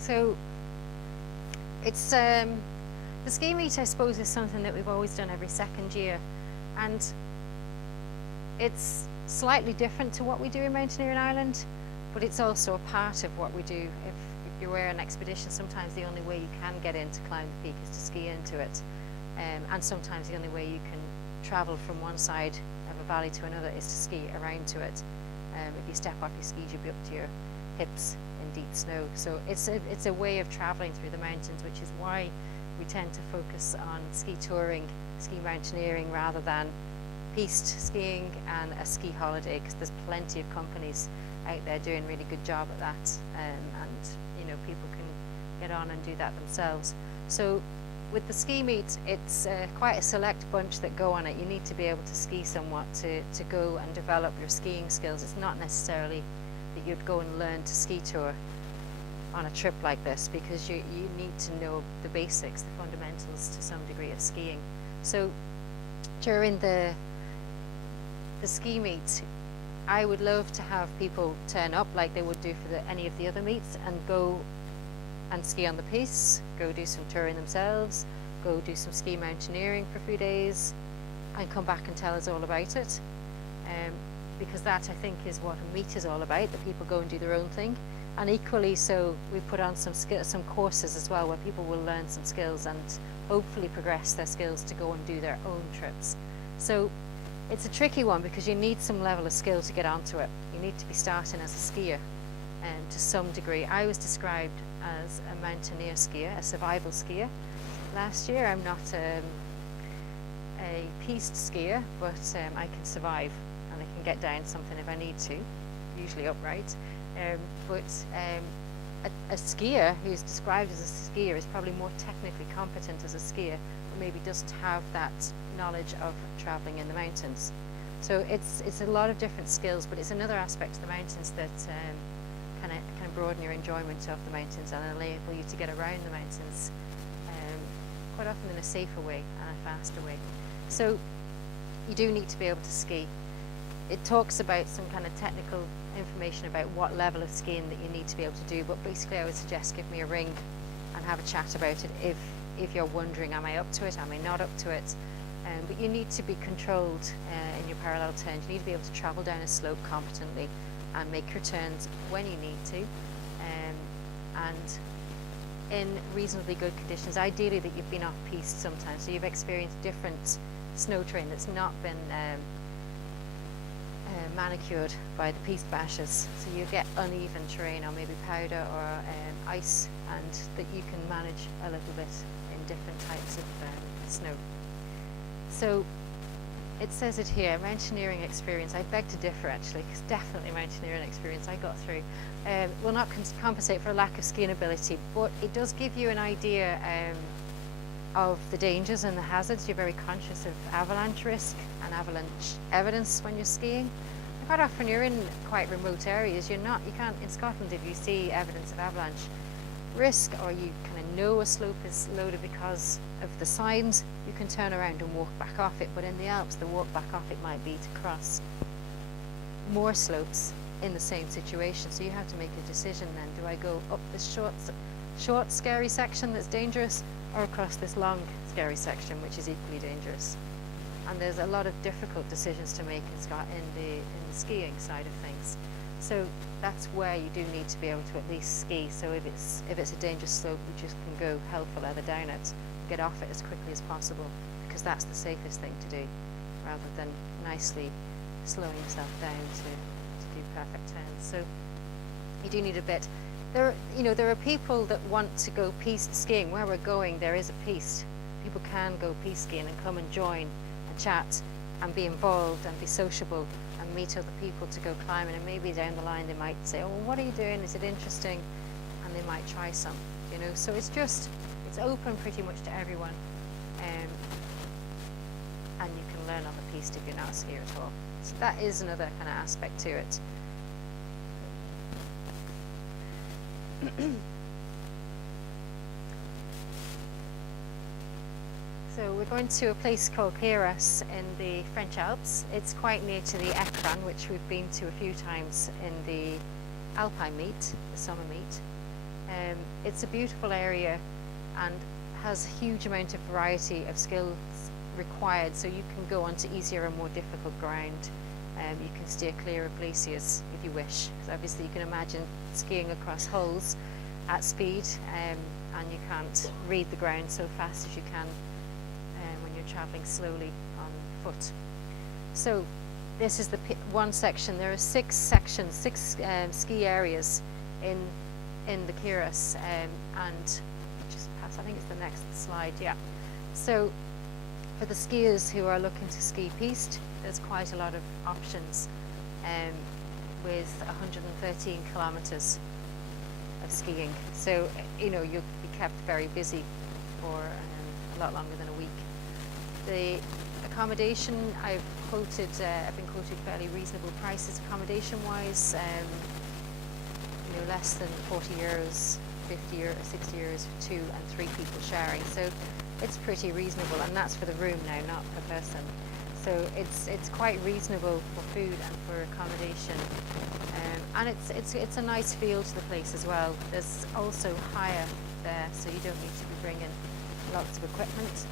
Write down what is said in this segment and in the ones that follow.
So it's the ski meet, I suppose, is something that we've always done every second year, and it's slightly different to what we do in Mountaineering Ireland, but it's also a part of what we do. If you're aware, an expedition, sometimes the only way you can get in to climb the peak is to ski into it, and sometimes the only way you can travel from one side of a valley to another is to ski around to it. If you step off your skis, you'll be up to your hips in deep snow. So it's a way of traveling through the mountains, which is why we tend to focus on ski touring, ski mountaineering, rather than piste skiing and a ski holiday, because there's plenty of companies out there doing a really good job at that, and people can get on and do that themselves. So with the ski meet, it's quite a select bunch that go on it. You need to be able to ski somewhat to go and develop your skiing skills. It's not necessarily that you'd go and learn to ski tour on a trip like this, because you need to know the basics, the fundamentals to some degree of skiing. So during the ski meet, I would love to have people turn up like they would do for any of the other meets, and go and ski on the piste, go do some touring themselves, go do some ski mountaineering for a few days, and come back and tell us all about it. Because that, I think, is what a meet is all about, that people go and do their own thing. And equally so, we put on some courses as well, where people will learn some skills and hopefully progress their skills to go and do their own trips. So it's a tricky one, because you need some level of skill to get onto it. You need to be starting as a skier, to some degree. I was described as a mountaineer skier, a survival skier. Last year, I'm not a piste skier, but I can survive, and I can get down something if I need to, usually upright. But a skier who's described as a skier is probably more technically competent as a skier, but maybe doesn't have that knowledge of traveling in the mountains. So it's a lot of different skills, but it's another aspect of the mountains that kind of broaden your enjoyment of the mountains and enable you to get around the mountains quite often in a safer way and a faster way. So you do need to be able to ski. It talks about some kind of technical information about what level of skiing that you need to be able to do, but basically I would suggest give me a ring and have a chat about it if you're wondering, am I up to it, am I not up to it? But you need to be controlled in your parallel turns. You need to be able to travel down a slope competently and make your turns when you need to, and in reasonably good conditions. Ideally that you've been off piste sometimes, so you've experienced different snow terrain that's not been manicured by the piste bashes, so you get uneven terrain or maybe powder or ice, and that you can manage a little bit in different types of snow. So it says it here, mountaineering experience. I beg to differ, actually, because definitely mountaineering experience I got through will not compensate for a lack of skiing ability, but it does give you an idea of the dangers and the hazards. You're very conscious of avalanche risk and avalanche evidence when you're skiing. Quite often you're in quite remote areas. You can't, in Scotland, if you see evidence of avalanche risk, or you kind of know a slope is loaded because of the signs, you can turn around and walk back off it. But in the Alps, the walk back off it might be to cross more slopes in the same situation. So you have to make a decision then. Do I go up this short scary section that's dangerous, or across this long scary section which is equally dangerous? And there's a lot of difficult decisions to make in the skiing side of things. So that's where you do need to be able to at least ski. So if it's a dangerous slope, you just can go hell for leather down it, get off it as quickly as possible, because that's the safest thing to do, rather than nicely slowing yourself down to do perfect turns. So you do need a bit. There are people that want to go piste skiing. Where we're going, there is a piste. People can go piste skiing and come and join and chat and be involved and be sociable and meet other people to go climbing, and maybe down the line they might say, oh, well, what are you doing? Is it interesting? And they might try some, So it's open pretty much to everyone, and you can learn on the piste if you're not a skier at all. So that is another kind of aspect to it. So we're going to a place called Queyras in the French Alps. It's quite near to the Ecrins, which we've been to a few times in the Alpine meet, the summer meet. It's a beautiful area and has a huge amount of variety of skills required, so you can go onto easier and more difficult ground. You can steer clear of glaciers if you wish, because obviously you can imagine skiing across holes at speed, and you can't read the ground so fast as you can when you're traveling slowly on foot. So this is the one section. There are 6 sections, 6 ski areas in the Queyras, and just pass, I think it's the next slide, yeah. So for the skiers who are looking to ski piste, there's quite a lot of options, with 113 kilometers of skiing. So, you know, you'll be kept very busy for a lot longer than a week. The accommodation, I've been quoted fairly reasonable prices accommodation-wise. You know, less than 40 euros, 50 or 60 euros for 2 and 3 people sharing. So it's pretty reasonable, and that's for the room now, not per person. So it's quite reasonable for food and for accommodation, and it's a nice feel to the place as well. There's also hire there, so you don't need to be bringing lots of equipment.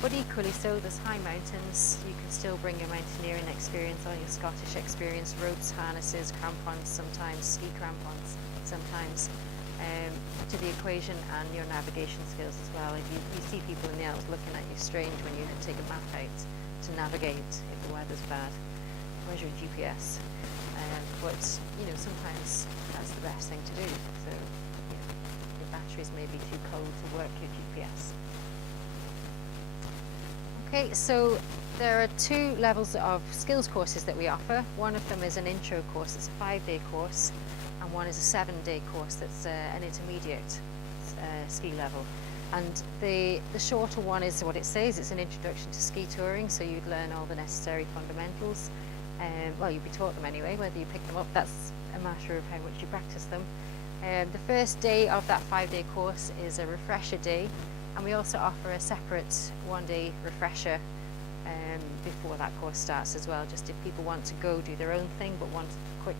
But equally so, there's high mountains. You can still bring your mountaineering experience, all your Scottish experience, ropes, harnesses, crampons sometimes, ski crampons sometimes, to the equation, and your navigation skills as well. If you see people in the Alps looking at you strange when you take a map out to navigate if the weather's bad. Where's your GPS? But you know, sometimes that's the best thing to do. So you know, your batteries may be too cold to work your GPS. Okay, so there are 2 levels of skills courses that we offer. One of them is an intro course, it's a 5-day course, and one is a 7-day course that's an intermediate ski level. And the shorter one is what it says, it's an introduction to ski touring, so you'd learn all the necessary fundamentals. Well, you'd be taught them anyway, whether you pick them up, that's a matter of how much you practice them. The first day of that 5-day course is a refresher day, and we also offer a separate 1-day refresher before that course starts as well, just if people want to go do their own thing but want a quick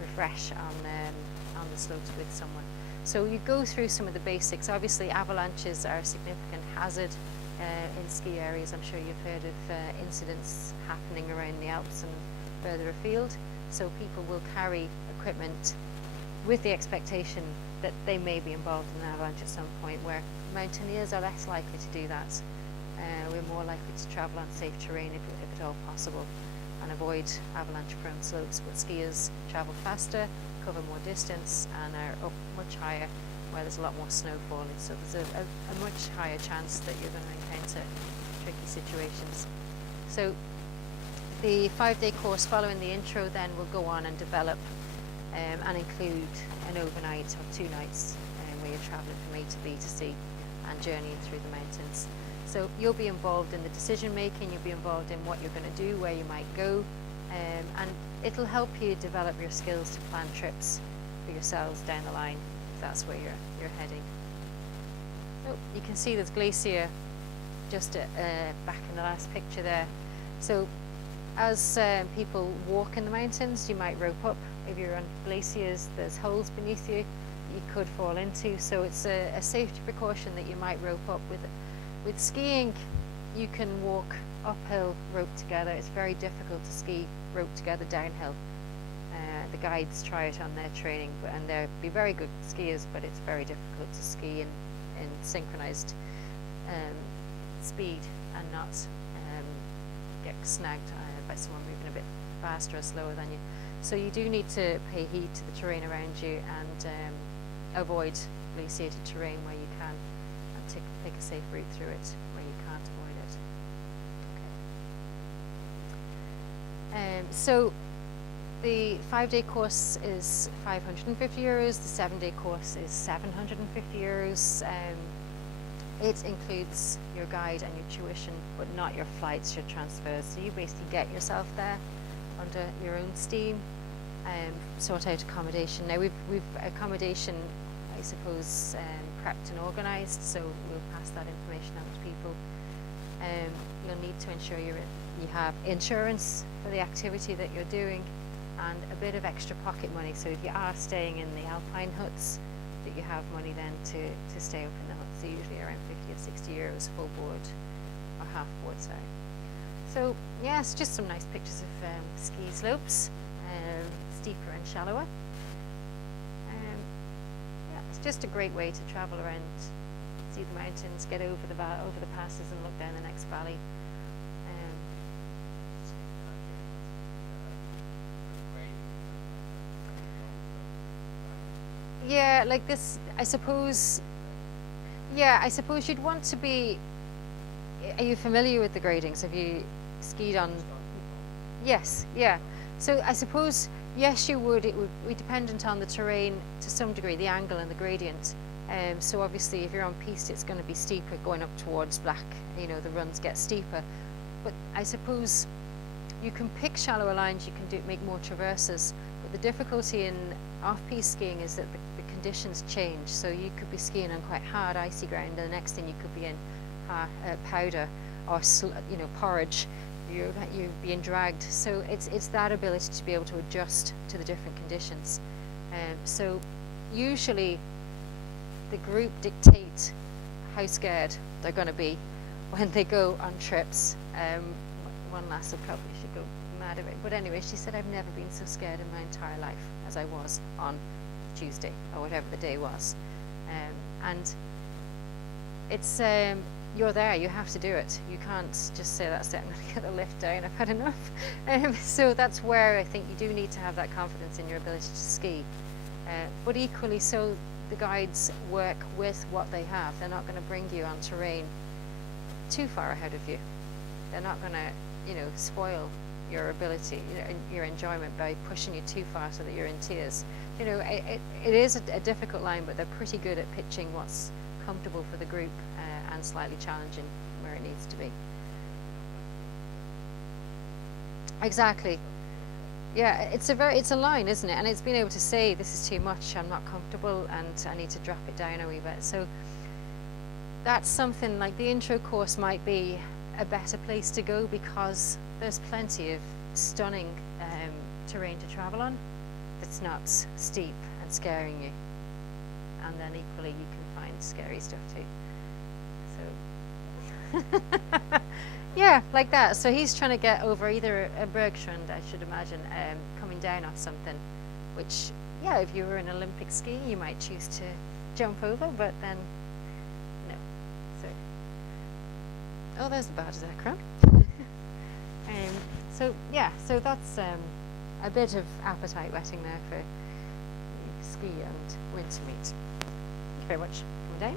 refresh on the slopes with someone. So you go through some of the basics. Obviously avalanches are a significant hazard in ski areas. I'm sure you've heard of incidents happening around the Alps and further afield. So people will carry equipment with the expectation that they may be involved in an avalanche at some point, where mountaineers are less likely to do that. We're more likely to travel on safe terrain if at all possible and avoid avalanche-prone slopes, but skiers travel faster, cover more distance, and are up much higher where there's a lot more snow falling. So there's a much higher chance that you're going to encounter tricky situations. So the 5-day course following the intro then will go on and develop and include an overnight or 2 nights where you're traveling from A to B to C and journeying through the mountains. So you'll be involved in the decision making, you'll be involved in what you're going to do, where you might go, and it'll help you develop your skills to plan trips for yourselves down the line, if that's where you're heading. So you can see there's glacier just back in the last picture there. So as people walk in the mountains, you might rope up. If you're on glaciers, there's holes beneath you could fall into, so it's a safety precaution that you might rope up with. With skiing, you can walk uphill roped together. It's very difficult to ski roped together downhill. The guides try it on their training, and they'll be very good skiers, but it's very difficult to ski in synchronized speed and not get snagged by someone moving a bit faster or slower than you. So you do need to pay heed to the terrain around you and avoid glaciated terrain where you can, and take a safe route through it where you can't avoid it. Okay. So the 5-day course is 550 euros, the 7-day course is 750 euros. It includes your guide and your tuition, but not your flights, your transfers. So you basically get yourself there under your own steam, sort out accommodation. Now we've accommodation, I suppose, prepped and organised, so we'll pass that information out to people. You'll need to ensure you have insurance for the activity that you're doing and a bit of extra pocket money. So if you are staying in the alpine huts, that you have money then to stay up in the hut. So usually around 50 or 60 euros full board or half board, sorry. So yes, just some nice pictures of ski slopes, steeper and shallower. Yeah, it's just a great way to travel around, see the mountains, get over the passes and look down the next valley. Yeah, like this, I suppose. Yeah, I suppose you'd want to be. Are you familiar with the gradings? Have you skied on? Yes, yeah. So I suppose, yes, you would. It would be dependent on the terrain to some degree, the angle and the gradient. So obviously, if you're on piste, it's going to be steeper going up towards black. You know, the runs get steeper. But I suppose you can pick shallower lines. You can make more traverses. But the difficulty in off-piste skiing is that the conditions change. So you could be skiing on quite hard, icy ground, and the next thing you could be in powder or porridge. You're being dragged. So it's that ability to be able to adjust to the different conditions. So usually the group dictate how scared they're going to be when they go on trips. One lass will probably should go mad of it, but anyway, she said, I've never been so scared in my entire life as I was on Tuesday or whatever the day was. And it's you're there, you have to do it. You can't just say, that's it, I'm going to get the lift down, I've had enough. So that's where I think you do need to have that confidence in your ability to ski. But equally so, the guides work with what they have. They're not going to bring you on terrain too far ahead of you. They're not going to, spoil your ability, your enjoyment by pushing you too far so that you're in tears. It is a difficult line, but they're pretty good at pitching what's comfortable for the group and slightly challenging where it needs to be. Exactly. Yeah, it's a line, isn't it? And it's being able to say, this is too much, I'm not comfortable, and I need to drop it down a wee bit. So that's something like the intro course might be a better place to go, because there's plenty of stunning terrain to travel on that's not steep and scaring you. And then equally you can find scary stuff too. So yeah, like that. So he's trying to get over either a Bergschrund, I should imagine, coming down off something, which, yeah, if you were an Olympic ski, you might choose to jump over, but then no. So, oh, there's the badge of Ecrins. So yeah, so that's a bit of appetite whetting there for ski and winter meet. Thank you very much for coming down.